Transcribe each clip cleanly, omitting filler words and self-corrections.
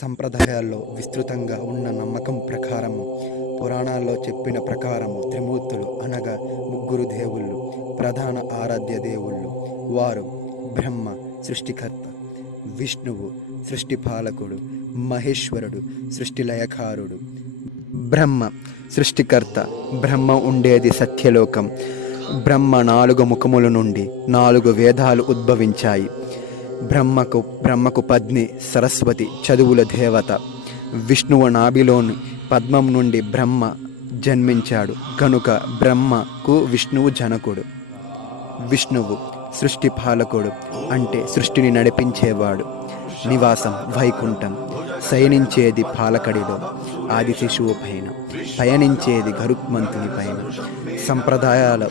సంప్రదాయాల్లో విస్తృతంగా ఉన్న నమ్మకం ప్రకారము, పురాణాల్లో చెప్పిన ప్రకారము త్రిమూర్తులు అనగా ముగ్గురు దేవుళ్ళు, ప్రధాన ఆరాధ్య దేవుళ్ళు. వారు బ్రహ్మ సృష్టికర్త, విష్ణువు సృష్టిపాలకుడు, మహేశ్వరుడు సృష్టి లయకారుడు. బ్రహ్మ సృష్టికర్త. బ్రహ్మ ఉండేది సత్యలోకం. బ్రహ్మ 4 ముఖముల నుండి 4 వేదాలు ఉద్భవించాయి. బ్రహ్మకు పత్ని సరస్వతి, చదువుల దేవత. విష్ణువు నాభిలోని పద్మం నుండి బ్రహ్మ జన్మించాడు కనుక బ్రహ్మకు విష్ణువు జనకుడు. విష్ణువు సృష్టి పాలకుడు, అంటే సృష్టిని నడిపించేవాడు. నివాసం వైకుంఠం. శయనించేది పాలకడిలో ఆది శిశువు పైన, పయనించేది గరుత్మంతుని పైన. సంప్రదాయాల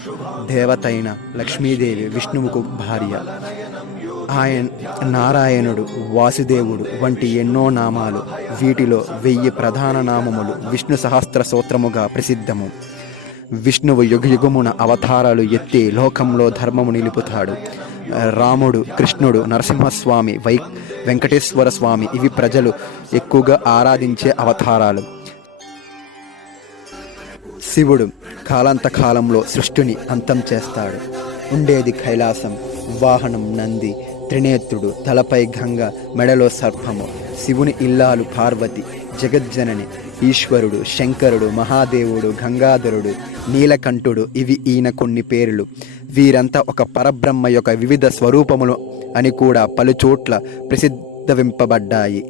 దేవతైన లక్ష్మీదేవి విష్ణువుకు భార్య. నారాయణుడు, వాసుదేవుడు వంటి ఎన్నో నామాలు. వీటిలో 1000 ప్రధాన నామములు విష్ణు సహస్ర స్తోత్రముగా ప్రసిద్ధము. విష్ణువు యుగయుగమున అవతారాలు ఎత్తి లోకంలో ధర్మము నిలుపుతాడు. రాముడు, కృష్ణుడు, నరసింహస్వామి, వెంకటేశ్వర స్వామి ఇవి ప్రజలు ఎక్కువగా ఆరాధించే అవతారాలు. శివుడు కాలాంతకాలంలో సృష్టిని అంతం చేస్తాడు. ఉండేది కైలాసం. వాహనం నంది, త్రినేత్రుడు, తలపై గంగ, మెడలో సర్పము. శివుని ఇల్లాలు పార్వతి, జగజ్జనని. ఈశ్వరుడు శంకరుడు, మహాదేవుడు, గంగాధరుడు, నీలకంఠుడు ఇవి ఈయన కొన్ని పేర్లు. వీరంతా ఒక పరబ్రహ్మ యొక్క వివిధ స్వరూపములు అని కూడా పలుచోట్ల ప్రసిద్ధవింపబడ్డాయి.